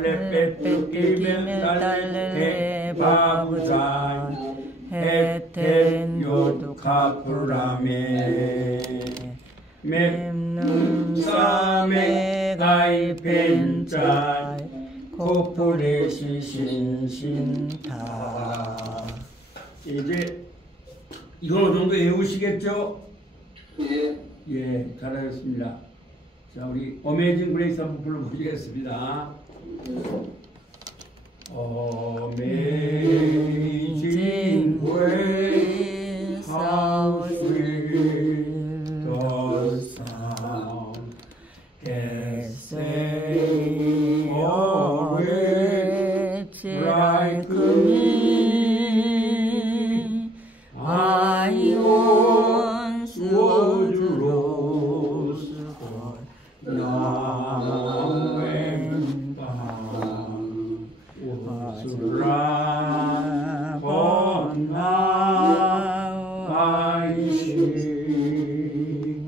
빼뜨기면 달래 바부산 해텐 요두 카프라메 맴눈삼에 가이펜짜이 코프레시 신신타. 이제 이거 어느 정도 외우시겠죠? 예, 잘하셨습니다. 자, 우리 어메이징 그레이스 한번 불러보시겠습니다. Amazing grace, how sweet the sound that saved a wretch like me. I once was lost, but now am found. Was right, but now I see.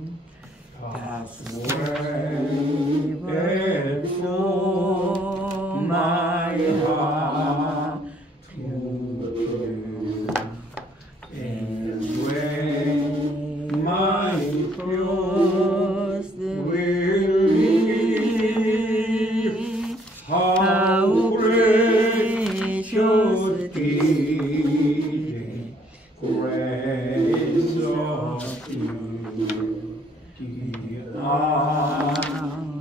That's where it show my heart to you. And when my trust will leave, how precious the grace of thee.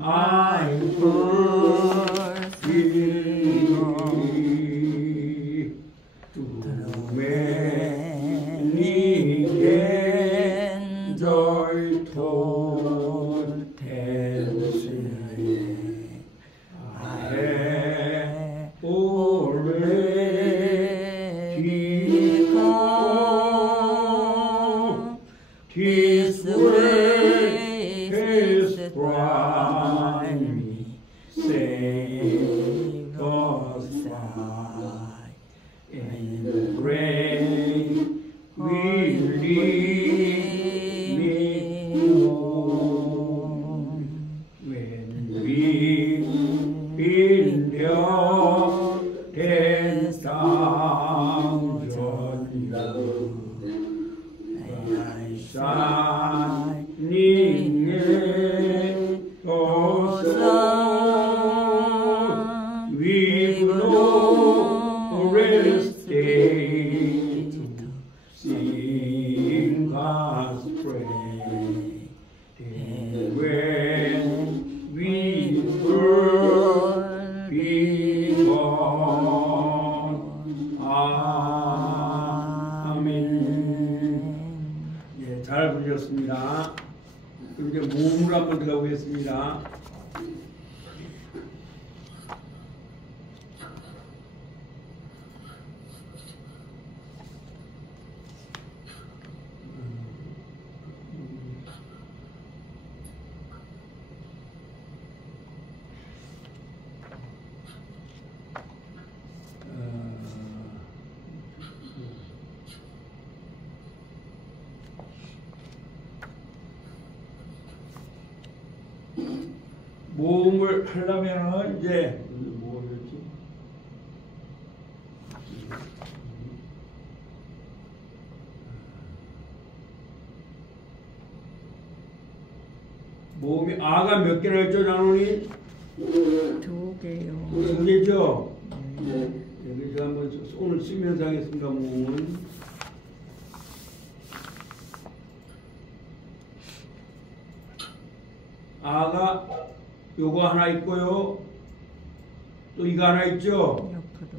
I first believe through many angels told tales, I have already come. 'Tis the way has brought me safe us by, and the rain will lead me home. When we've been there 10,000 years, shining in the sun, we've no rest day to sing God's praise. And when we will be born, 아멘. 예, 잘 부르셨습니다. 그럼 이제 모음으로 한번 들어가 보겠습니다. 모음을 하려면은 이제 뭐였지? 모음이 아가 몇 개나 있죠, 장로님? 2개요. 2개죠? 여기 제가 한번 오늘 쓰면서 하겠습니다. 모음은 아가 요거 하나 있고요. 또 이거 하나 있죠? 옆으로.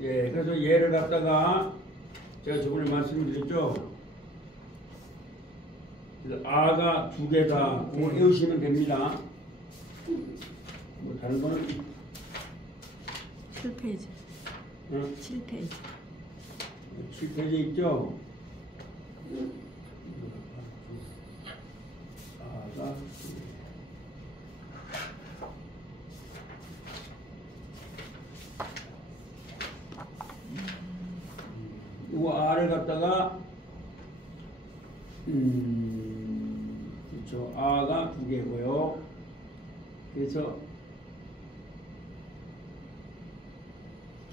예, 그래서 얘를 갖다가 제가 저번에 말씀드렸죠? 그래서 아가 2개다. 그걸 외우시면 됩니다. 뭐 다른 거는 7페이지. 응? 7페이지. 7페이지 있죠? 아가 2개. 이거 아를 갖다가 그렇죠. 아가 2개고요. 그래서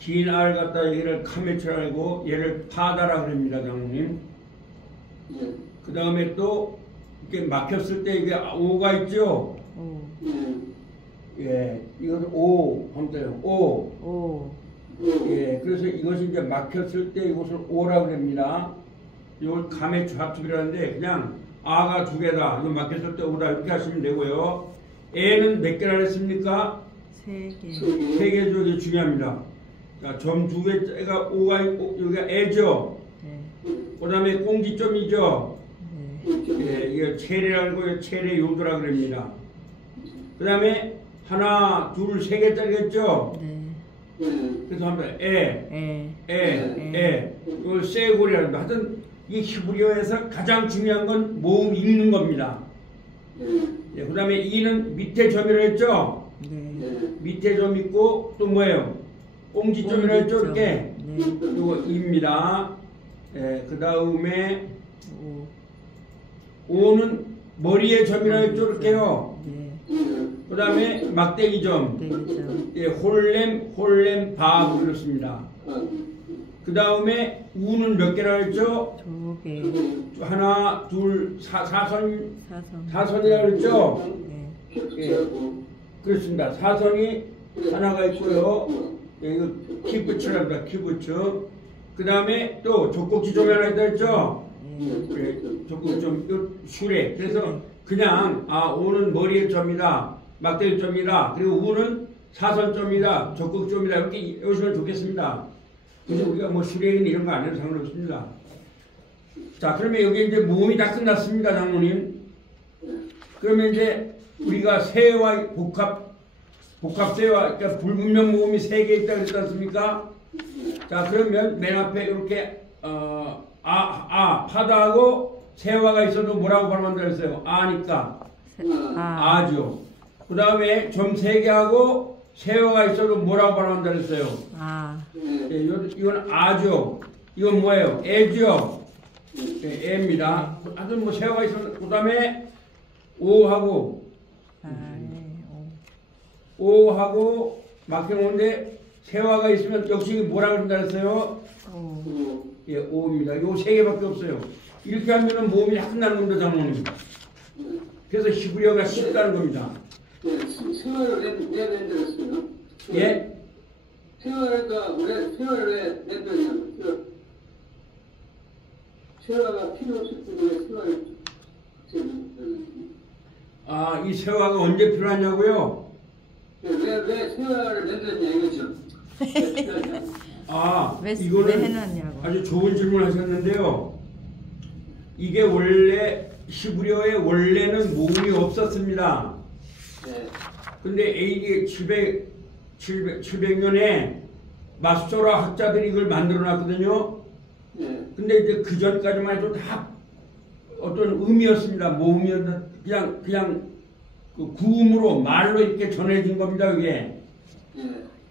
긴 알 갖다 얘를 카메트라고 얘를 파다라 그럽니다, 장모님. 예. 그 다음에 또 이렇게 막혔을 때 이게 오가 있죠. 오. 예. 예, 이것은 오 한번 오. 오. 예, 그래서 이것이 이제 막혔을 때 이것을 오라 그럽니다. 이걸 감의 좌투비라는데 그냥 아가 두 개다. 이거 막혔을 때 오다 이렇게 하시면 되고요. 애는 몇 개나 했습니까? 세 개. 세 개 쪽이 중요합니다. 자, 점 두 개가 오가 있고 여기가 애죠. 네. 그 다음에 꽁지점이죠. 네. 예, 이게 체례라고 체례 요도라 그럽니다. 그 다음에 하나, 둘, 세 개짜리겠죠. 네. 그래서 한번 에. 이걸 쇠고리라는 거. 하여튼 이 히브리어에서 가장 중요한 건 모음 읽는 겁니다. 예, 그 다음에 이는 밑에 점이라 했죠. 네. 밑에 점 있고 또 뭐예요? 꽁지점이라 했죠. 이렇게. 네. 이거 입니다. 예, 그 다음에 오. 오는 머리에 점이라 했죠. 이렇게요. 네. 그 다음에 막대기 점. 되겠죠. 예, 홀렘 바 그렇습니다. 그 다음에 우는 몇 개라 했죠? 두 개. 하나, 둘, 사선이라 사선. 그랬죠? 네. 예, 그렇습니다. 사선이 하나가 있고요. 예, 이거 키부츠랍니다. 키부츠. 그 다음에 또 젖꼭지 점이 하나 있다 했죠? 네. 예, 젖꼭지 점, 슈레. 그래서 그냥 오는 머리의 점이다. 막대기 점이다. 그리고 우는 사선점이다. 젖꼭지점이다. 이렇게 외우시면 좋겠습니다. 그래서 우리가 뭐 슈레인 이런 거 안 해도 상관없습니다. 자, 그러면 여기 이제 모음이 다 끝났습니다, 장모님. 그러면 이제 우리가 세와 복합세와, 그러니까 불분명 모음이 3개 있다 그랬지 않습니까? 자, 그러면 맨 앞에 이렇게, 파다하고 세화가 있어도 뭐라고 발음한다 그랬어요? 아니까. 아죠. 그 다음에 점 3개 하고 세화가 있어도 뭐라고 발음한다 그랬어요? 예, 이건 아죠. 이건 뭐예요? 애죠. 예, 애입니다. 하여튼 뭐 세화가 있어도 그 다음에 오하고 오하고 막혀놓은데 세화가 있으면 역시 뭐라고 한다 그랬어요? 예, 오입니다. 요 3개밖에 없어요. 이렇게 하면은 모음이 다 끝나는 겁니다, 장모님. 그래서 히브리어가 쉽다는 겁니다. 세월을 왜 만들었어요? 예? 세월을 왜 만들었냐면 세월가 필요 없을 때 세월을 이 세화가 언제 필요하냐고요? 왜 세월을 만들었냐 이거죠. 왜 이거는 해놨냐고. 아주 좋은 질문 하셨는데요. 이게 원래 히브리어에 원래는 모음이 없었습니다. 근데 AD 700년에 마소라 학자들이 이걸 만들어 놨거든요. 근데 이제 그 전까지만 해도 다 어떤 의미였습니다. 모음이었다. 그냥 그 구음으로 말로 이렇게 전해진 겁니다. 이게.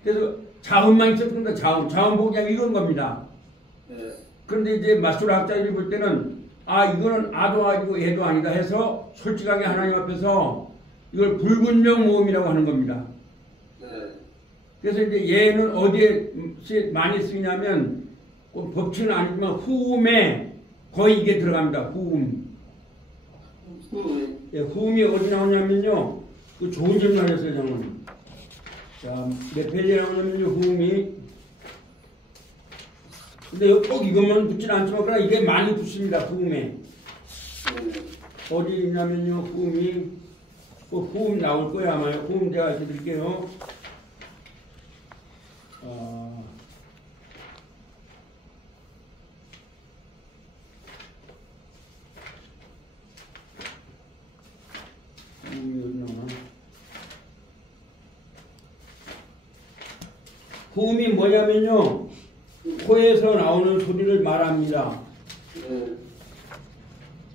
그래서 자음만 있었습니다. 자음 보고 그냥 읽은 겁니다. 그런데 이제 마소라 학자들이 볼 때는 이거는 아도 아니고 애도 아니다 해서 솔직하게 하나님 앞에서 이걸 불분명 모음이라고 하는 겁니다. 그래서 이제 얘는 어디에 많이 쓰이냐면 법칙은 아니지만 후음에 거의 이게 들어갑니다. 후음. 예, 후음이 어디 나오냐면요. 그 좋은 질문 하셨어요, 장모님. 자, 몇 페이지에 나오냐면요, 후음이. 근데 꼭 이것만 붙진 않지만, 그러나 이게 많이 붙습니다, 후음에. 어디 있냐면요, 후음이. 후음 나올 거예요, 아마요. 후음 제가 알려드릴게요. 후음이 뭐냐면요, 코에서 나오는 소리를 말합니다.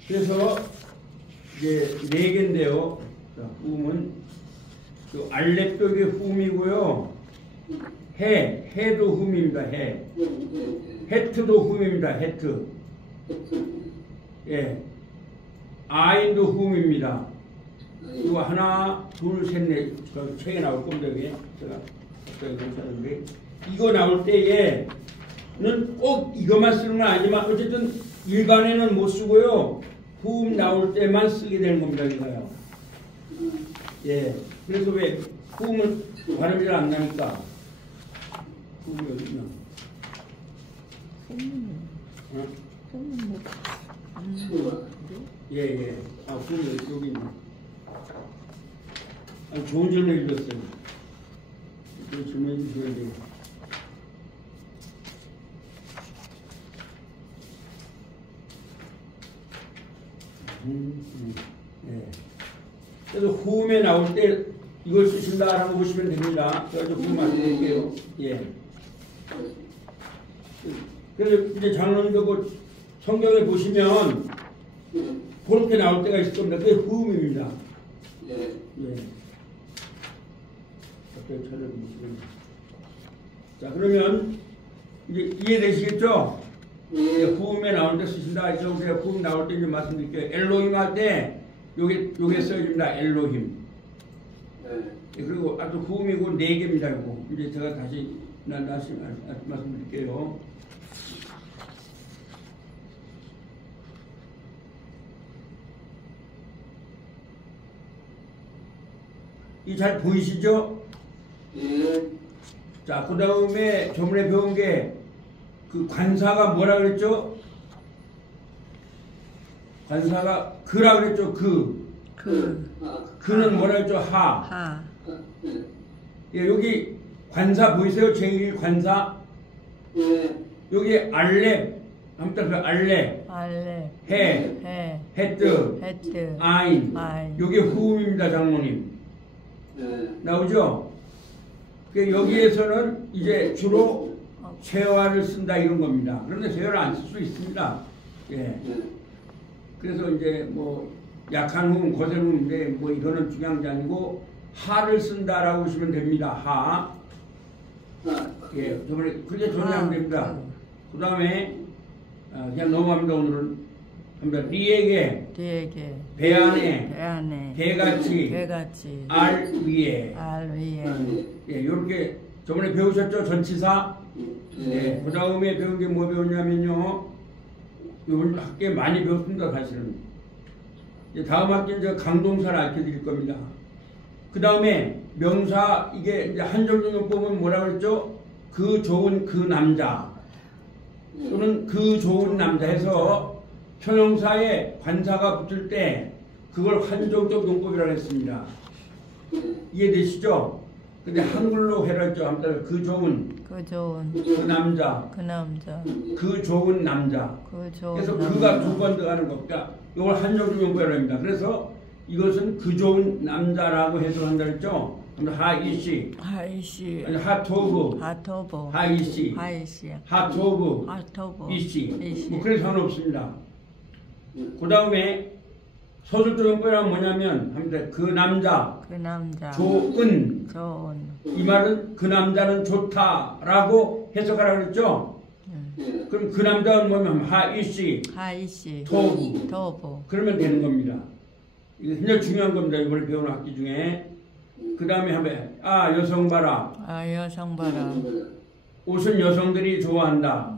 그래서 이제 4개인데요. 후음은 그 알렙 쪽이 후음이고요. 해도 후음입니다. 헤트도 후음입니다. 헤트. 예. 아인도 후음입니다. 이거 하나, 둘, 셋, 넷, 3개 나올 겁니다. 여기 제가 이거 나올 때에는 꼭 이것만 쓰는 건 아니지만 어쨌든 일반에는 못 쓰고요. 후음 나올 때만 쓰게 되는 겁니다. 이거요. 예. 그래서 왜 후음을 발음이 잘 안 나니까. 후음이 어디 있나? 소문 못. 예, 예. 아, 후음이 여기 있네. 아, 좋은 질문 해주셨어요. 그 질문해 주셔야 돼요. 예. 그래서 후음에 나올 때 이걸 쓰신다라고 보시면 됩니다. 제가 좀 말씀드릴게요. 예. 그래서 이제 장로님도 그 성경에 보시면 그렇게 나올 때가 있을 겁니다. 그게 후음입니다. 예. 갑자기 찾아보시면. 자, 그러면 이제 이해되시겠죠? 후음에 나올 때 쓰신다. 이제 제가 후음 나올 때 이제 말씀드릴게요. 엘로힘 할 때 요게 써집니다. 엘로힘. 예, 그리고 아주 후음이고 4개입니다. 이거. 이제 제가 다시 말씀드릴게요. 이 잘 보이시죠? 자, 그 다음에 저번에 배운 게 그 관사가 뭐라 그랬죠? 관사가 그라 그랬죠? 그는 뭐라 그랬죠? 하. 예, 여기 관사 보이세요? 제1 관사? 여기 알렙, 아무튼 그 알렙, 헤뜨, 아인. 여기 후음입니다, 장모님. 나오죠? 여기에서는 이제 주로 쇠화를 쓴다 이런 겁니다. 그런데 쇠화를 안 쓸 수 있습니다. 예. 그래서 이제 뭐 약한 후음, 거센 후음인데 뭐 이거는 중요한 게 아니고 하를 쓴다라고 보시면 됩니다. 하. 예. 저번에 그게 전혀 됩니다. 그 다음에 그냥 넘어갑니다. 오늘은 한번 리에게 배 안에 배같이 알 위에 예, 요렇게 저번에 배우셨죠? 전치사. 예, 그 다음에 배운 게 뭐 배웠냐면요. 이번 학기에 많이 배웠습니다. 사실은. 이제 다음 학기는 제가 강동사를 알려드릴 겁니다. 그 다음에 명사 이게 이제 한정적으로 보면 뭐라 그랬죠? 그 좋은 그 남자 또는 그 좋은 남자 해서 형용사에 관사가 붙을 때 그걸 한정적 용법이라고 했습니다. 이해되시죠? 근데 한글로 해라 했죠. 아무튼 그 좋은 그 남자 그 좋은 남자 그래서 그가 두 번 들어가는 겁니다. 이걸 한정적 용법이라고 합니다. 그래서 이것은 그 좋은 남자라고 해석한다 했죠. 하이시 아니 하토브 하이시 하토브 이시 뭐 그래서 상관없습니다. 그 다음에 서술적 용법이란 뭐냐면 합니다. 그 남자 좋은 이 말은 그 남자는 좋다라고 해석하라고 그랬죠. 그럼 그 남자는 뭐냐면 하이시 토브 그러면 되는 겁니다. 이거 굉장히 중요한 겁니다. 이번에 배우는 학기 중에. 그 다음에 한번 여성 봐라. 옷은 여성들이 좋아한다.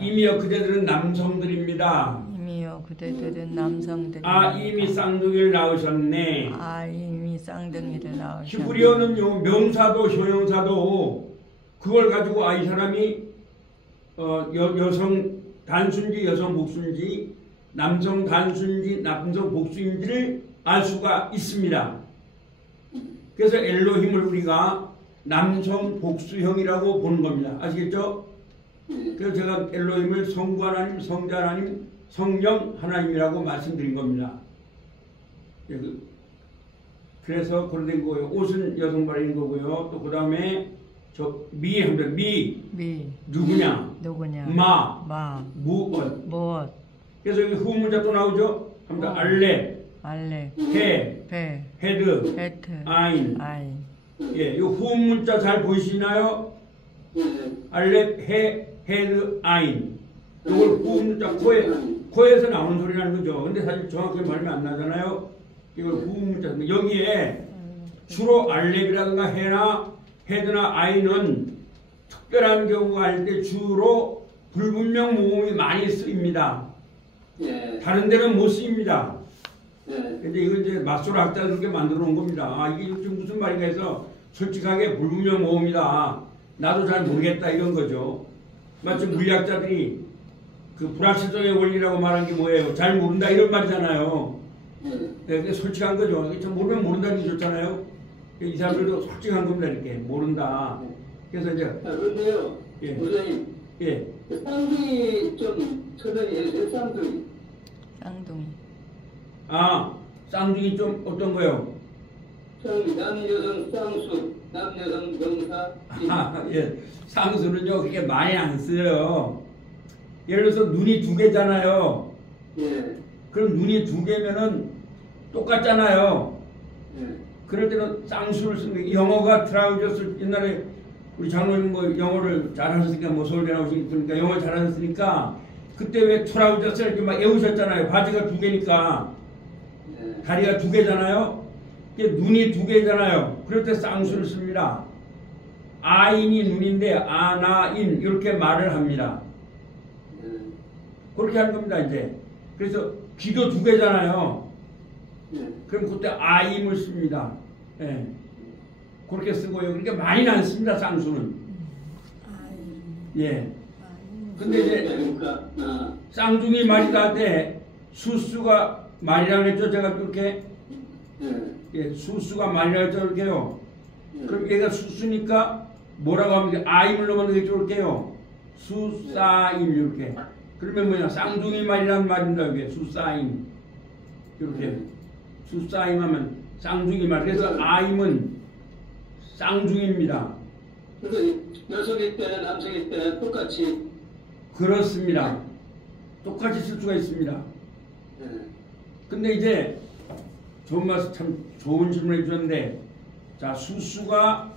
이미여 그대들은 남성들입니다. 이미 쌍둥이를 낳으셨네. 히브리어는요 명사도 형용사도 그걸 가지고 이 사람이 여성 단수인지 여성 복수인지 남성 단수인지 남성 복수인지를 알 수가 있습니다. 그래서 엘로힘을 우리가 남성 복수형이라고 보는 겁니다. 아시겠죠? 그래서 제가 엘로힘을 성부 하나님, 성자 하나님, 성령 하나님이라고 말씀드린 겁니다. 그래서 그런 된 거고요. 옷은 여성 발인 거고요. 또 그 다음에 미 누구냐? 무엇. 그래서 여기 후음 문자 또 나오죠? 합니다. 알렙, 헤드, 아인. 예, 이 후음 문자 잘 보이시나요? 알렙, 헤드, 아인. 이걸 후음 문자 코에서 나오는 소리라는 거죠. 근데 사실 정확하게 말하면 안 나잖아요. 이걸 후음 문자. 여기에 주로 알렙이라든가 헤드나 아이는 특별한 경우가 할 때 주로 불분명 모음이 많이 쓰입니다. 예. 다른 데는 못 쓰입니다. 예. 근데 이건 이제 맞소로 학자가 그렇게 만들어 놓은 겁니다. 아, 이게 지금 무슨 말인가 해서 솔직하게 불분명 모음이다. 나도 잘 모르겠다 이런 거죠. 마치 물리학자들이 그 불확실성의 원리라고 말한 게 뭐예요? 잘 모른다 이런 말이잖아요. 네, 그게 솔직한 거죠. 참 모르면 모른다는 게 좋잖아요. 이 사람들도 솔직한 겁니다. 이렇게 모른다. 그래서 이제 그런데요, 예. 부장님, 예. 쌍둥이 좀 설명해 주세요. 쌍둥이. 쌍둥이. 아, 쌍둥이 좀 어떤 거요? 쌍둥이, 남여성 쌍수, 남여성 명사. 아, 예. 쌍수는요, 그렇게 많이 안 써요. 예를 들어서 눈이 두 개잖아요. 예. 그럼 눈이 두 개면은 똑같잖아요. 예. 그럴 때는 쌍수를 쓰는 거예요. 영어가 트라우저스, 옛날에 우리 장로님 뭐 영어를 잘하셨으니까 뭐 서울대 나오시니까 영어 잘하셨으니까 그때 왜 트라우저스 이렇게 막 외우셨잖아요. 바지가 두 개니까. 예. 다리가 두 개잖아요. 눈이 두 개잖아요. 그럴 때 쌍수를 씁니다. 아인이 눈인데 아나인 이렇게 말을 합니다. 예. 그렇게 하는 겁니다. 이제 그래서 귀도 두 개잖아요. 예. 그럼 그때 아임을 씁니다. 예. 그렇게 쓰고요. 그렇게 많이는 안 씁니다. 쌍수는. 예. 근데 이제 그러니까, 쌍둥이 말이다 할 때 수수가 말이라고 했죠. 제가 그렇게 예, 수수가 말이라고 했죠. 이렇게요. 그럼 얘가 수수니까 뭐라고 하면 아임을 넣으면 되겠죠. 이렇게요. 수사임 이렇게. 그러면 뭐냐 쌍둥이 말이라는 말입니다. 이게 수사임 이렇게. 수사임 하면 쌍둥이 말. 그래서 아임은 쌍둥이입니다. 그래서 여성일 때나 남성일 때나 똑같이. 그렇습니다. 똑같이 쓸 수가 있습니다. 예. 근데 이제 좋은 말씀 참 좋은 질문을 해주셨는데 자 수수가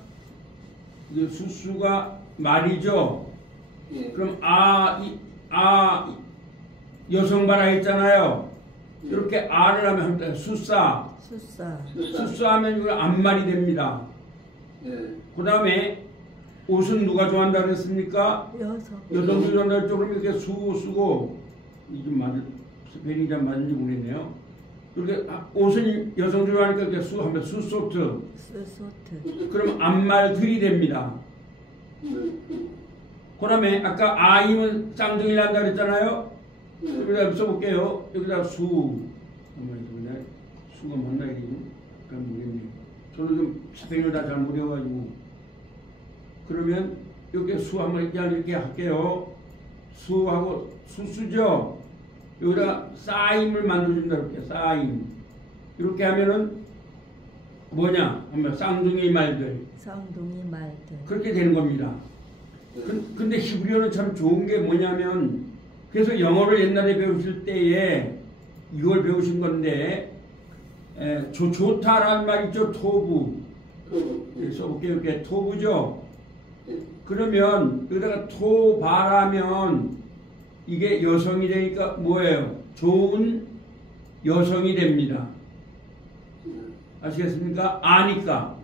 말이죠. 예. 그럼 여성 발아 있잖아요. 이렇게 아를 하면 수사 수사하면 이거 암말이 됩니다. 예. 그 다음에 옷은 누가 좋아한다 그랬습니까? 여성들이 좋아한다 그랬죠. 그럼 이렇게 쓰고 이게 맞을 스페인이 잘 맞는지 모르겠네요. 이렇게 옷은 여성들이 좋아하니까 이렇게 하면 수소트. 그럼 암말들이 됩니다. 그 다음에 아까 아임은 쌍둥이를 한다 그랬잖아요. 여기다 써볼게요. 여기다 수가 맞나 이게? 모르겠네요. 저는 좀 스페인을 다 잘 못해가지고. 그러면 이렇게 수 한번 이렇게 할게요. 수하고 수수죠. 여기다 쌓임을 만들어준다 이렇게 쌓임. 이렇게 하면은 뭐냐? 하면 쌍둥이 말들. 그렇게 되는 겁니다. 근데 히브리어는 참 좋은 게 뭐냐면 그래서 영어를 옛날에 배우실 때에 이걸 배우신 건데 좋다라는 말 있죠. 토부. 써볼게요. 이렇게 토부죠. 그러면 여기다가 토바라면 이게 여성이 되니까 뭐예요? 좋은 여성이 됩니다. 아시겠습니까? 아니까.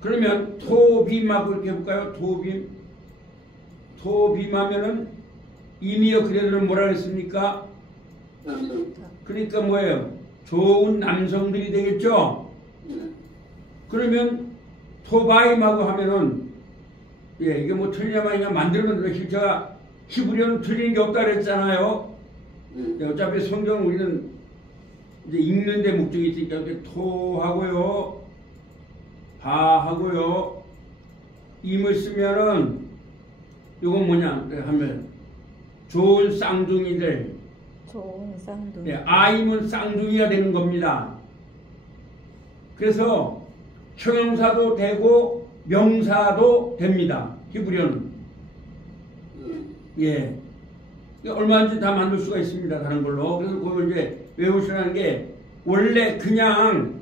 그러면 토빔하고 이렇게 해볼까요? 토빔하면은 이미어 그대로는 뭐라 그랬습니까? 그러니까 뭐예요? 좋은 남성들이 되겠죠? 그러면 토바임하고 하면은 이게 뭐 틀리냐마냐 만들면 제가 히브리어는 틀리는 게 없다 그랬잖아요. 어차피 성경 우리는 이제 읽는 데 목적이 있으니까 이렇게 토하고요, 바하고요, 임을 쓰면은 이건 뭐냐 하면 좋은 쌍둥이들. 아임은 쌍둥이가 되는 겁니다. 그래서 형용사도 되고 명사도 됩니다. 히브리어는. 예. 얼마든지 다 만들 수가 있습니다. 다른 걸로. 그래서 그걸 이제 외우시라는 게 원래 그냥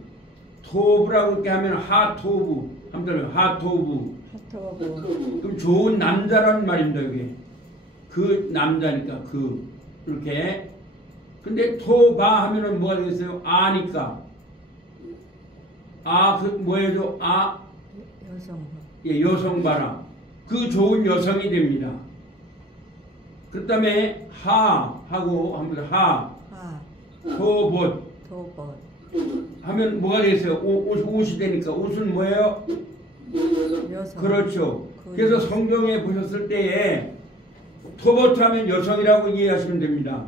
토브라고 이렇게 하면 하토브. 한번 하토브. 그럼 좋은 남자라는 말입니다. 이게. 그 남자니까 이렇게. 근데 토바 하면은 뭐가 되겠어요? 아니까. 그 뭐예요? 여성. 예, 여성 봐라. 그 좋은 여성이 됩니다. 그 다음에 하고 한번 하. 소봇 도봇. 하면 뭐가 되세요? 옷이 되니까 옷은 뭐예요? 여성. 그렇죠. 그 그래서 여성. 성경에 보셨을 때에 토보트 하면 여성이라고 이해하시면 됩니다.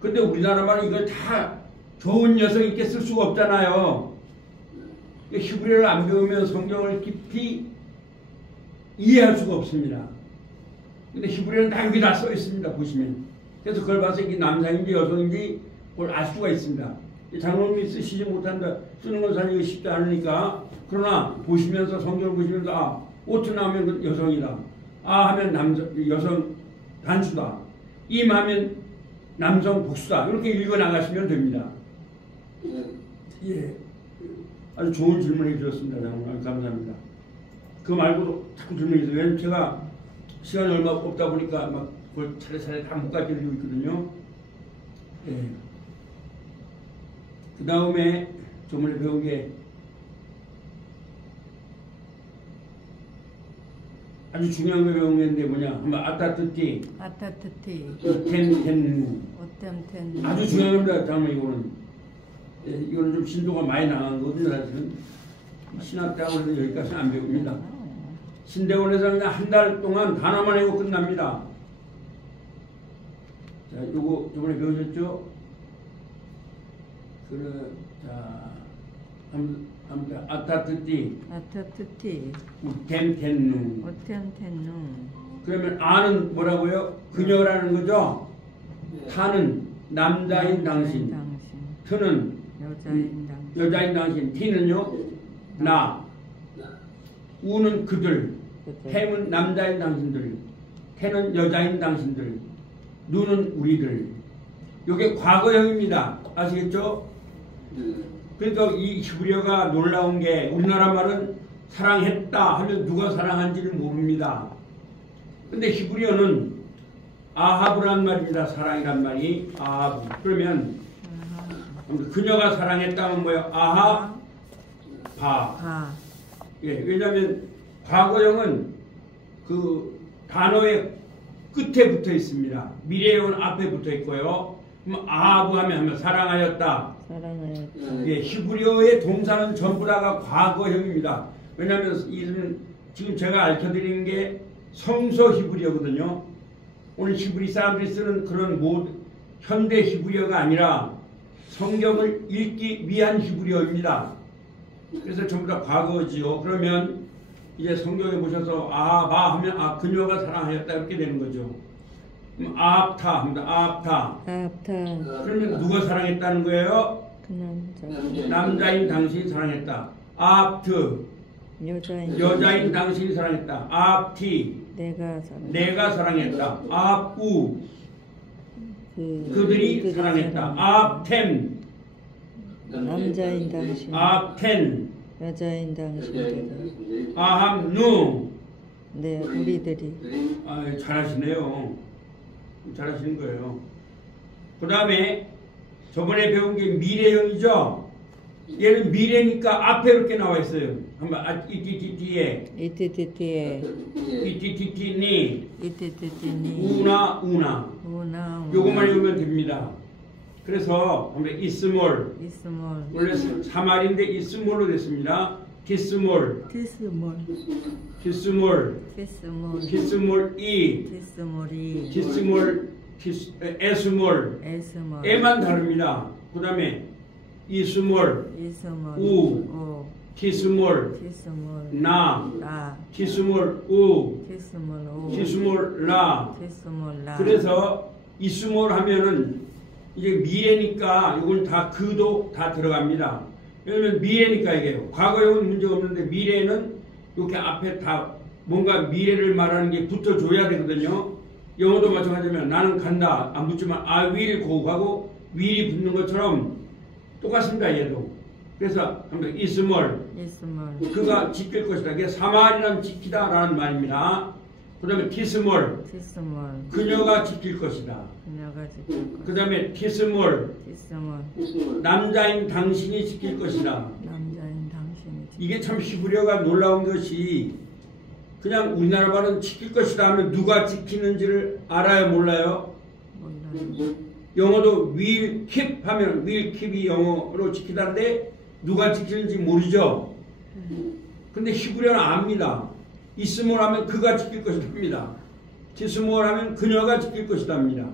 근데 우리나라 말은 이걸 다 좋은 여성 이렇게 쓸 수가 없잖아요. 히브리어를 안 배우면 성경을 깊이 이해할 수가 없습니다. 근데 히브리어는 다 여기 다 써 있습니다. 보시면. 그래서 그걸 봐서 이게 남자인지 여성인지 그걸 알 수가 있습니다. 장로님이 쓰시지 못한다. 쓰는 건 사실 쉽지 않으니까. 그러나 보시면서 성경을 보시면서 오트 나오면 그 여성이다. 하면 남자, 여성 단수다. 하면 남성 복수다. 이렇게 읽어 나가시면 됩니다. 예. 아주 좋은 질문을 해주셨습니다. 장로님. 감사합니다. 그 말고도 자꾸 질문이 있어요. 왜냐면 제가 시간이 얼마 없다 보니까 막 그걸 차례차례 다 못 가르치고 있거든요. 예. 그 다음에 저번에 배운 게 아주 중요한 거 배운 게 있는데 뭐냐? 한번 아타트티, 텐, 오템텐. 아주 중요한 겁니다. 장면 이거는. 예, 이거는 좀 신도가 많이 나간 거거든요. 사실은 신학대학원에서 여기까지는 안 배웁니다. 신대원에서 그냥 한 달 동안 단어만 외우고 끝납니다. 자, 요거 저번에 배우셨죠? 자, 한번 아타트티, 오템텐누. 그러면 아는 뭐라고요? 그녀라는 거죠? 타는 남자인 당신, 트는 여자인 당신, 티는요? 나, 우는 그들, 햄은 남자인 당신들, 태는 여자인 당신들, 누는 우리들. 이게 과거형입니다. 아시겠죠? 그러니까 이 히브리어가 놀라운 게 우리나라 말은 사랑했다 하면 누가 사랑한지를 모릅니다. 근데 히브리어는 아하브란 말입니다. 사랑이란 말이 아하브. 그러면 그녀가 사랑했다 하면 뭐예요? 바. 예, 왜냐하면 과거형은 그 단어의 끝에 붙어 있습니다. 미래형은 앞에 붙어 있고요. 그럼 아하브 하면 사랑하였다. 예, 히브리어의 동사는 전부 다가 과거형입니다. 왜냐하면 지금 제가 알려드리는 게 성서 히브리어거든요. 오늘 히브리 사람들이 쓰는 그런 현대 히브리어가 아니라 성경을 읽기 위한 히브리어입니다. 그래서 전부 다 과거지요. 그러면 이제 성경에 보셔서 바 하면 그녀가 사랑하였다 이렇게 되는 거죠. 그럼 아합타 합니다. 아합타. 그러면 누가 사랑했다는 거예요? 남자인 당신이 사랑했다. 아합트. 여자인 당신이 사랑했다. 아합티. 내가 사랑했다. 아합우. 그들이 사랑했다. 아합템. 남자인 당신. 아합텐. 여자인 당신들. 아합누. 네, 우리들이. 잘하시네요. 잘하시는 거예요. 그 다음에 저번에 배운 게 미래형이죠. 얘는 미래니까 앞에 이렇게 나와 있어요. 한번 이티티티에 이티티티니 우나 요것만 읽으면 됩니다. 그래서 한번 이스몰 원래 3알인데 이스몰로 됐습니다. 티스몰 에스몰 에만 다릅니다. 그 다음에 이스몰 우 티스몰 나 티스몰 우 티스몰 라. 그래서 이스몰 하면은 이제 미래니까 이건 다 그도 다 들어갑니다. 왜냐면 미래니까 이게요. 과거형은 문제가 없는데 미래는 이렇게 앞에 다 뭔가 미래를 말하는 게 붙어줘야 되거든요. 영어도 마찬가지면 나는 간다 안 붙지만 I will go 하고 will이 붙는 것처럼 똑같습니다. 얘도. 그래서 이스몰 그가 지킬 것이다. 그게 사마리는 지키다 라는 말입니다. 그 다음에 티스몰 그녀가 지킬 것이다. 그 다음에 티스몰 남자인 당신이 지킬 것이다. 이게 참 히브리어가 놀라운 것이 그냥 우리나라 말은 지킬 것이다 하면 누가 지키는지를 알아요, 몰라요? 몰라요. 영어도 will keep 하면 will keep이 영어로 지키다는데 누가 지키는지 모르죠? 근데 히브리어는 압니다. 있음을 하면 그가 지킬 것이랍니다. 티스몰 하면 그녀가 지킬 것이답니다.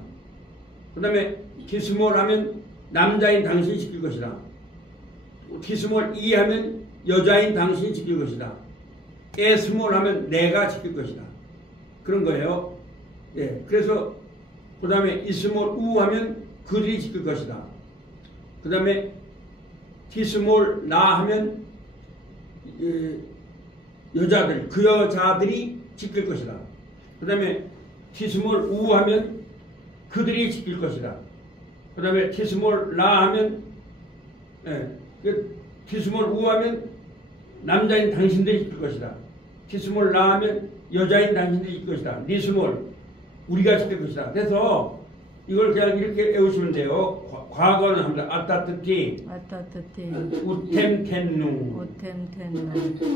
그 다음에 티스몰 하면 남자인 당신이 지킬 것이다. 티스몰 이 하면 여자인 당신이 지킬 것이다. 에스몰 하면 내가 지킬 것이다. 그런 거예요. 예, 그래서 그 다음에 이스몰 우 하면 그들이 지킬 것이다. 그 다음에 티스몰 나 하면 여자들, 그 여자들이 지킬 것이다. 그 다음에 티스몰 우 하면 그들이 지킬 것이다. 그 다음에 티스몰 라 하면 티스몰 우 하면 남자인 당신들이 지킬 것이다. 티스몰 라 하면 여자인 당신들이 지킬 것이다. 리스몰 우리가 지킬 것이다. 그래서 이걸 그냥 이렇게 외우시면 돼요. 과거는 합니다. 아따뜨티 우템텐누.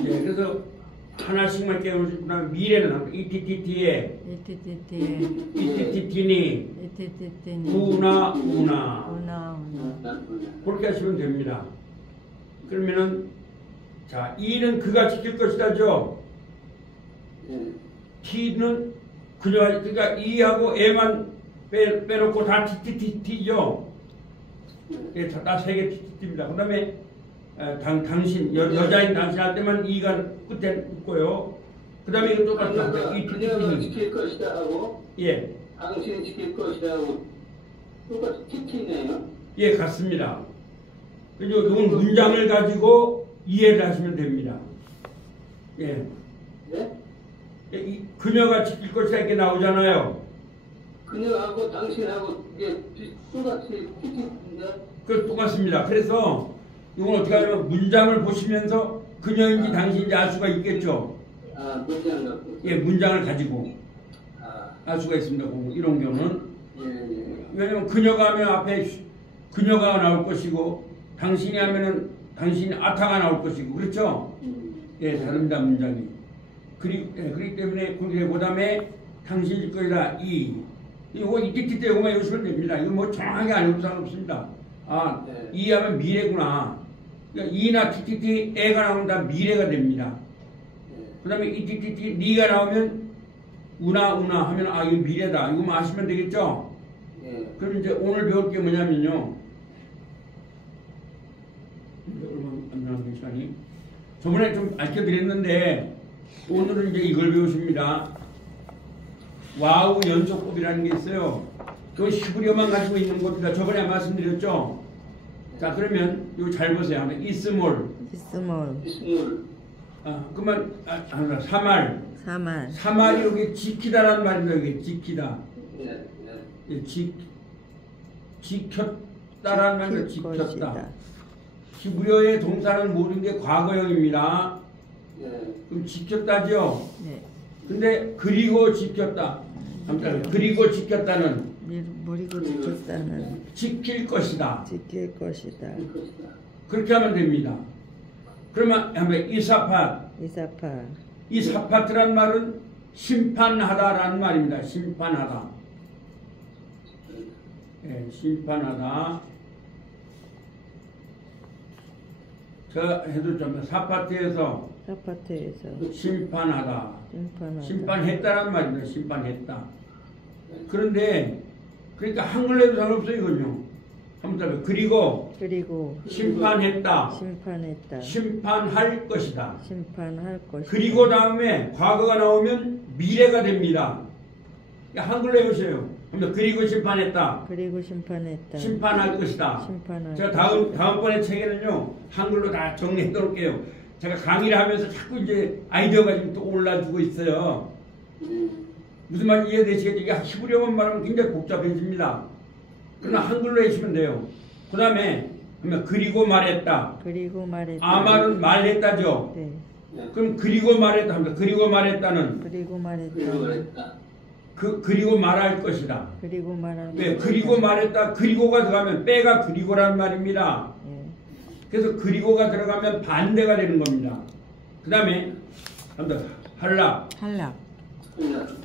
예, 그래서 하나씩만 깨우시면 미래는 합니다. 이티티티에 이티티티니 우나 그렇게 하시면 됩니다. 그러면은 자 이는 그가 지킬 것이다죠. T는 그녀가 그러니까 이하고 애만 빼놓고 다 티티티티죠. 예, 다 세 개 티티티입니다. 그 다음에 당신 여자인 당신 할 때만 이가 끝에 붙고요. 그 다음에 이거 똑같죠. 그녀가 지킬 것이다 하고 예, 당신이 지킬 것이다 하고 똑같이 티티네요. 예, 같습니다. 그리고 이건 문장을 가지고 이해를 하시면 됩니다. 예. 네? 그녀가 지킬 것이다 이렇게 나오잖아요. 그녀하고 당신하고 이게 똑같이 티티인데. 그 똑같습니다. 그래서 이건 어떻게 하냐면 문장을 보시면서 그녀인지 당신인지 알 수가 있겠죠. 아, 문장 갖고. 예, 문장을 가지고 알 수가 있습니다. 이런 경우는. 왜냐면 그녀가 하면 앞에 그녀가 나올 것이고 당신이 하면은 당신이 아타가 나올 것이고 그렇죠. 예, 다릅니다 문장이. 그렇기 때문에 그 다음에 당신일 거이다 이거 이티티 때문에 요시면 됩니다. 이거 뭐 정확하게 알고 상관없습니다. 아, 네. 이 하면 미래구나. 그러니까 이나 티티티 애가 나오면 다 미래가 됩니다. 그 다음에 이티티티 니가 나오면 우나 하면 아 이거 미래다. 이거 아시면 되겠죠? 네. 그럼 이제 오늘 배울 게 뭐냐면요. 얼마 안 남은 시간이. 저번에 좀 알려드렸는데 오늘은 이제 이걸 배우십니다. 와우 연속법이라는 게 있어요. 그건 히브리어만 가지고 있는 겁니다. 저번에 말씀드렸죠? 자, 그러면 이거 잘 보세요. 하면 이스몰. 그러면 사말. 여기 지키다라는 말입니다. 여기 지키다. 예, 지켰다라는 말입니다. 지켰다. 히브리어의 동사는 모든 게 과거형입니다. 그럼 지켰다죠? 네. 근데 그리고 지켰다. 그리고 지켰다는 지킬 것이다. 그렇게 하면 됩니다. 그러면 한번 이사파트란 말은 심판하다라는 말입니다. 심판하다. 예, 심판하다. 저 해도 좀 사파트에서 심판하다. 심판했다란 말입니다. 심판했다. 그런데 그러니까 한글로도 상관없어요. 이건요. 한번 그리고 심판했다. 심판할 것이다. 그리고 다음에 과거가 나오면 미래가 됩니다. 한글로 해보세요. 그리고 심판했다. 심판할 것이다. 제가 다음번에 책에는요 한글로 다 정리해 놓을게요. 제가 강의를 하면서 자꾸 이제 아이디어가 지금 또 올라주고 있어요. 무슨 말인지 이해되시겠죠? 이게 히브리어만 말하면 굉장히 복잡해집니다. 그러나 한글로 해주시면 돼요. 그 다음에 그리고 말했다. 아말은 말했다죠. 네. 그럼 그리고 말했다 합니다. 그리고 말했다는 그리고 말할 것이다. 왜? 그리고 말했다. 그리고가 들어가면 빼가 그리고란 말입니다. 그래서 그리고가 들어가면 반대가 되는 겁니다. 그 다음에 할라. 할락.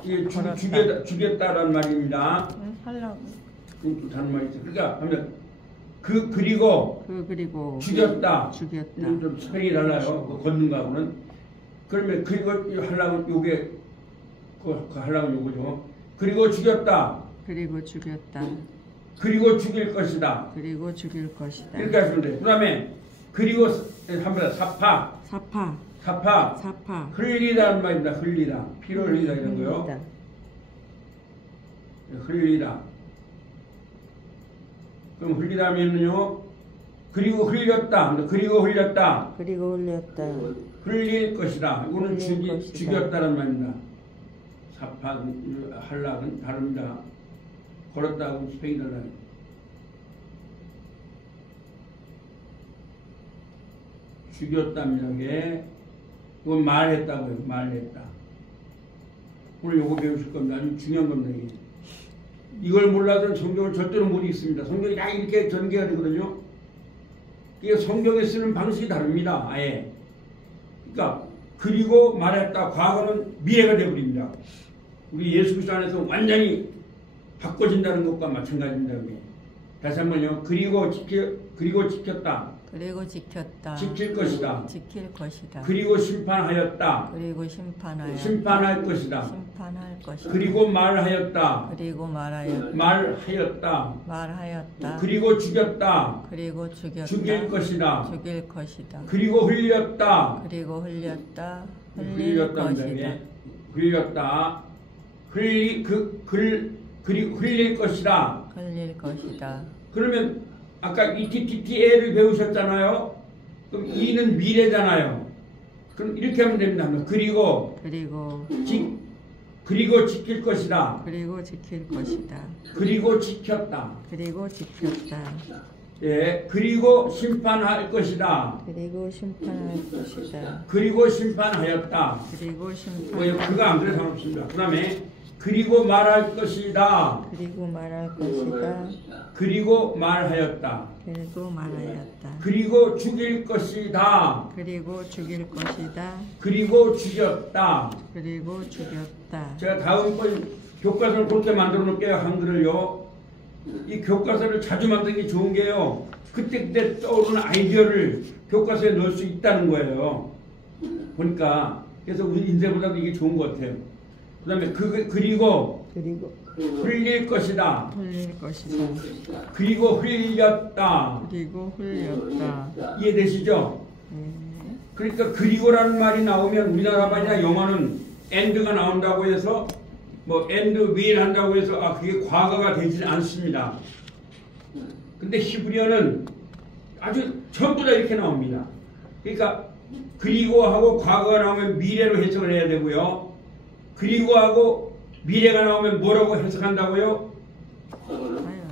이게 걸었다. 죽였다라는 말입니다. 할락. 그것도 다른 말이 있어요. 그러니까 하면 그리고 그리고 죽였다. 죽였다. 이건 좀 스펠이 달라요. 그 걷는 거하고는. 그러면 그리고 하려면 요게 그 하려면 요거죠. 그리고 죽였다. 그리고 죽였다. 그리고 죽일 것이다. 그리고 죽일 것이다. 이렇게 하시면 돼요. 그 다음에 그리고 한번 사파. 사파. 흘리다는 말입니다. 흘리다. 피를 흘리다 이런 거요. 흘리다. 그럼 흘리다 하면요. 그리고 흘렸다. 그리고 흘렸다. 그리고 흘렸다. 흘릴 것이다. 이거는 흘릴 것이다. 죽였다는 말입니다. 사파, 할락은 다릅니다. 걸었다고 스펙이 달라요. 죽였답니다. 이게 이건 말했다고요. 말했다. 오늘 요거 배우실 겁니다. 아주 중요한 겁니다. 이게. 이걸 몰라도 성경을 절대로 못 읽습니다. 성경이 다 이렇게 전개가 되거든요. 이게 성경에 쓰는 방식이 다릅니다. 아예. 그러니까 그리고 말했다. 과거는 미래가 되어버립니다. 우리 예수 그리스도 안에서 완전히 바꿔진다는 것과 마찬가지입니다. 이게. 다시 한번요. 그리고 지켰다. 그리고 지켰다. 지킬 것이다. 지킬 것이다. 그리고 심판하였다. 그리고 심판하였다. 심판할 것이다. 심판할 것이다. 그리고 말하였다. 그리고 말하였다. 말하였다. 그리고 죽였다. 그리고 죽였다. 죽일 것이다. 죽일 것이다. 그리고 흘렸다. 그리고 흘렸다. 흘릴 흘렸답니다. 것이다. 예. 흘렸다. 그리고 흘릴 것이다. 흘릴 것이다. 그러면 아까 ETTTA를 배우셨잖아요. 그럼 E는 미래잖아요. 그럼 이렇게 하면 됩니다. 그리고 지킬 것이다. 그리고 지킬 것이다. 그리고 지켰다. 그리고 지켰다. 예, 그리고 심판할 것이다. 그리고 심판할 것이다. 그리고 심판하였다. 그리고 그거 안 그래 상관없습니다. 그 다음에 그리고 말할 것이다. 그리고 말할 것이다. 그리고 말하였다. 그리고 말하였다. 그리고 죽일 것이다. 그리고 죽일 것이다. 그리고 죽였다. 그리고 죽였다. 제가 다음번 교과서를 그렇게 만들어 놓을게요. 한글을요. 이 교과서를 자주 만드는 게 좋은 게요. 그때 떠오르는 아이디어를 교과서에 넣을 수 있다는 거예요. 보니까. 그래서 우리 인쇄보다도 이게 좋은 것 같아요. 그 다음에 그리고 흘릴 것이다. 흘릴 것이다. 그리고 흘렸다. 그리고 흘렸다. 이해되시죠? 그러니까 그리고라는 말이 나오면 우리나라 말이나 영어는 and가 나온다고 해서 뭐 and will 한다고 해서 그게 과거가 되지 않습니다. 근데 히브리어는 아주 전부 다 이렇게 나옵니다. 그러니까 그리고 하고 과거가 나오면 미래로 해석을 해야 되고요. 그리고 하고 미래가 나오면 뭐라고 해석한다고요?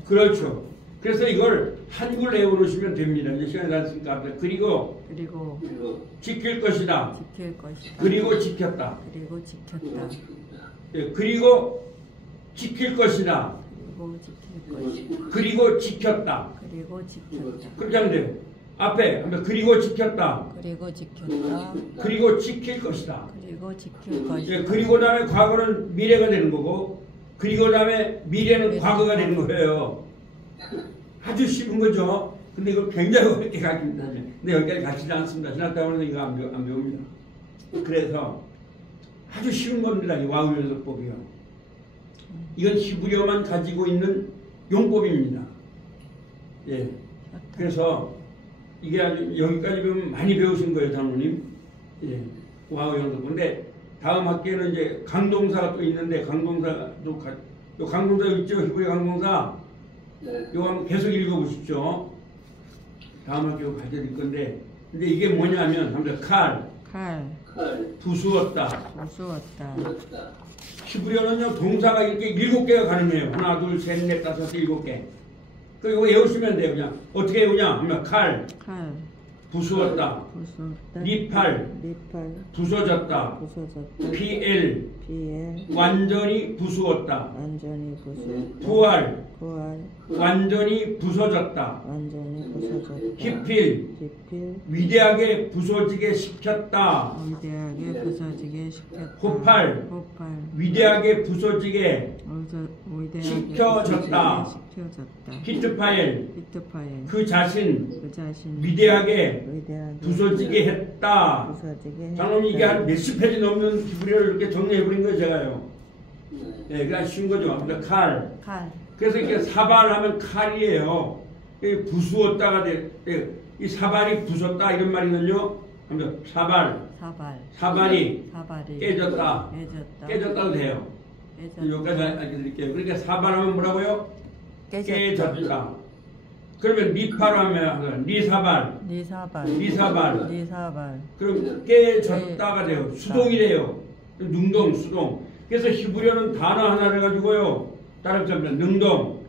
그렇죠. 그래서 이걸 한글로 외워놓으시면 됩니다. 이제 시간이 났으니까. 그리고 지킬 것이다. 그리고 지켰다. 예, 그리고 지킬 것이다. 그리고 지켰다. 그렇게 하면 돼요. 앞에 하면 그리고 지켰다. 그리고 지킬 것이다. 예, 그리고 다음에 과거는 미래가 되는 거고, 그리고 다음에 미래는 과거가 되는 거예요. 아주 쉬운 거죠. 근데 이걸 굉장히 어렵게 가르칩니다. 근데 여기까지 가르치지 않습니다. 지났다고 해서 이거 안 배웁니다. 그래서 아주 쉬운 겁니다. 이 와우 연습법이요. 이건 히브리어만 가지고 있는 용법입니다. 예. 그래서 이게 아주 여기까지 배우면 많이 배우신 거예요, 장로님. 예. 와우 연습법. 근데 다음 학기에는 이제 강동사가 또 있는데, 강동사도 요 강동사 있죠? 히브리 강동사. 이거 한번 계속 읽어보십시오. 다음 학기로 가르쳐드릴 건데, 근데 이게 뭐냐면, 한번 칼, 부수었다. 히브리어는요, 동사가 이렇게 7개가 가능해요. 하나, 둘, 셋, 넷, 다섯, 일곱 개. 이거 외우시면 돼요. 그냥 어떻게 외우냐 하면 칼, 부수었다. 부수었다. 니팔 니팔 부서졌다. 부서졌다. PL 피엘 완전히 부수었다. 완전히 부수었다. 부활 부활 완전히 부서졌다. 완전히 부서졌다. 히필 기필 위대하게 부서지게 시켰다. 위대하게 부서지게 시켰다. 호팔 호팔 위대하게 부서지게 위대하게 시켜졌다. 부서지게 시켜졌다. 히트파엘 히트파엘 그 자신 그 자신 위대하게 위대하게 부서지게 했다. 부서지게 장로님 이게 한 몇십 페이지 넘는 히브리어를 이렇게 정리해버린 거예요 제가요. 예, 그냥 쉬운 거죠. 근데 칼. 칼 그래서 이렇게 사발하면 칼이에요. 이 부수었다가 이 사발이 부쉈다 이런 말이거든요. 그러면 사발이 사발이 깨졌다. 깨졌다도 돼요. 여기까지 알려드릴게요. 그러니까 사발하면 뭐라고요? 깨졌다. 그러면 니파라면 니사발. 그럼 깨졌다가 돼요. 수동이 돼요. 수동. 그래서 히브리어는 단어 하나를 가지고요. 따라붙으면 능동,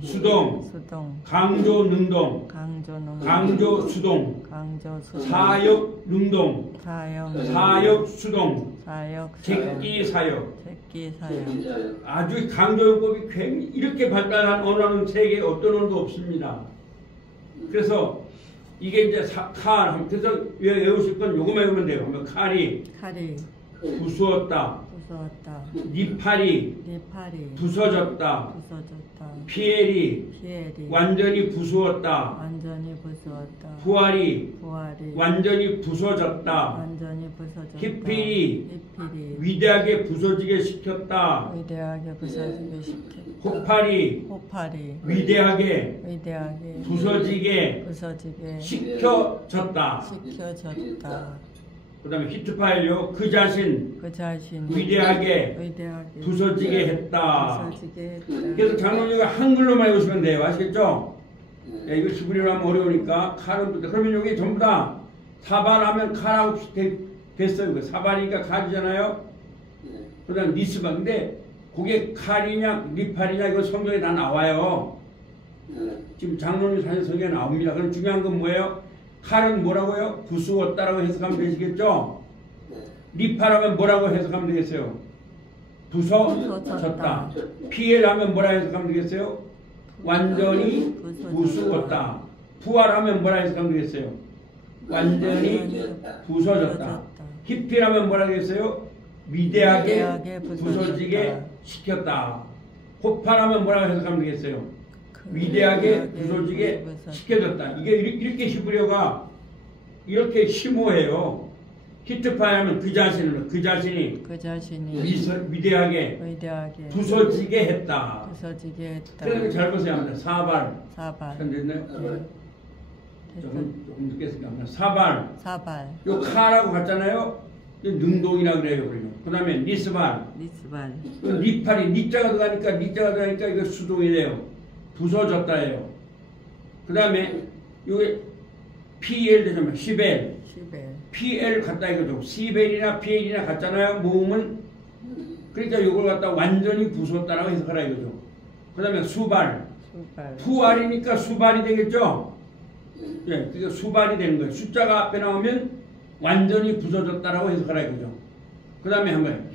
수동, 강조 능동, 강조 수동, 사역 능동, 사역 수동, 제끼 사역. 아주 강조용법이 이렇게 발달한 언어는 세계에 어떤 언어도 없습니다. 그래서 이게 이제 칼, 그래서 외우실 건 요거만 외우면 돼요. 칼이 부수었다. 니팔이 부서졌다. 피엘이 완전히 부수었다. 부활이 완전이 부서졌다. 히필이 위대하게 부서지게 시켰다. 호팔이 위대하게 부서지게 시켜졌다. 그 다음에 히트파일요. 그 자신 위대하게 부서지게 했다. 그래서 장로님가 한글로만 해보시면 돼요. 아시겠죠? 네, 이거 히브리어로 하면 어려우니까 칼은 그러면 여기 전부 다 사발하면 칼하고 됐어요. 사발이니까 칼이잖아요. 그 다음 니스바. 근데 그게 칼이냐 니팔이냐 이거 성경에 다 나와요. 지금 장로님 사실 성경에 나옵니다. 그럼 중요한 건 뭐예요? 칼은 뭐라고요? 부수었다라고 해석하면 되시겠죠? 니팔하면 뭐라고 해석하면 되겠어요? 부서졌다. 피엘하면 뭐라 해석하면 되겠어요? 완전히 부수었다. 부활하면 뭐라 해석하면 되겠어요? 완전히 부서졌다. 히필하면 뭐라 되겠어요? 위대하게 부서지게 시켰다. 호팔하면 뭐라고 해석하면 되겠어요? 위대하게 부서지게 시켜졌다. 이게 이렇게 히브리어가 이렇게 심오해요. 히트파이하면 그 자신이 위대하게 부서지게 했다. 그래서 잘 보세요. 합니다. 사발. 됐나요? 조금 늦게 했으니까 사발. 요 카라고 갔잖아요. 능동이라 그래요. 그 다음에 니스발. 니팔이 니자가 들어가니까 이거 수동이 돼요. 부서졌다예요. 그 다음에 요게 PL 되잖아요. 시벨. PL 같다 이거죠. 시벨이나 PL이나 같잖아요. 모음은. 그러니까 요걸 갖다 완전히 부쉈다라고 해석하라 이거죠. 그 다음에 수발. 부활이니까 수발이 되겠죠. 예, 그게 수발이 되는 거예요. 숫자가 앞에 나오면 완전히 부서졌다라고 해석하라 이거죠. 그 다음에 한번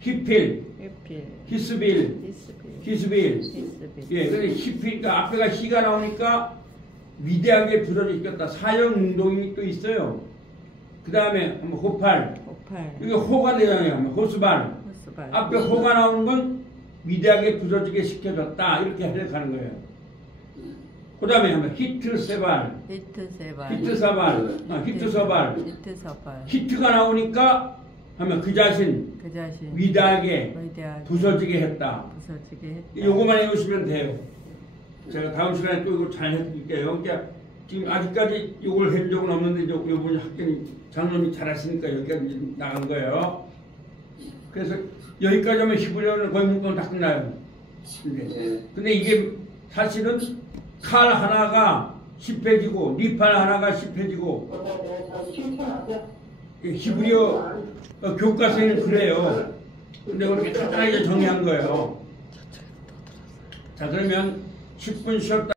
히필, 히스빌. 예, 근데 히필이니까 앞에가 히가 나오니까 위대하게 부서지겠다. 사역 운동이 또 있어요. 그 다음에 한번 호팔. 이게 호가 되잖아요. 호스발. 앞에 호가 나오는 건 위대하게 부서지게 시켜줬다. 이렇게 해석하는 거예요. 그 다음에 한번 히트세발. 히트가 나오니까 하면 그 자신 위대하게 부서지게 했다. 요거만 해오시면 돼요. 제가 다음 시간에 또 이거 잘 해드릴게요. 그러니까 지금 아직까지 이걸 한 적은 없는데 요번 학교는 장로님이 잘하시니까 여기까지 나간 거예요. 그래서 여기까지 하면 히브리어는 거의 문법은 다 끝나요. 근데 이게 사실은 칼 하나가 10페이지고 니팔 하나가 10페이지고 히브리어 교과서에는 그래요. 근데 그렇게 간단하게 정리한 거예요. 자, 그러면 10분 쉬었다.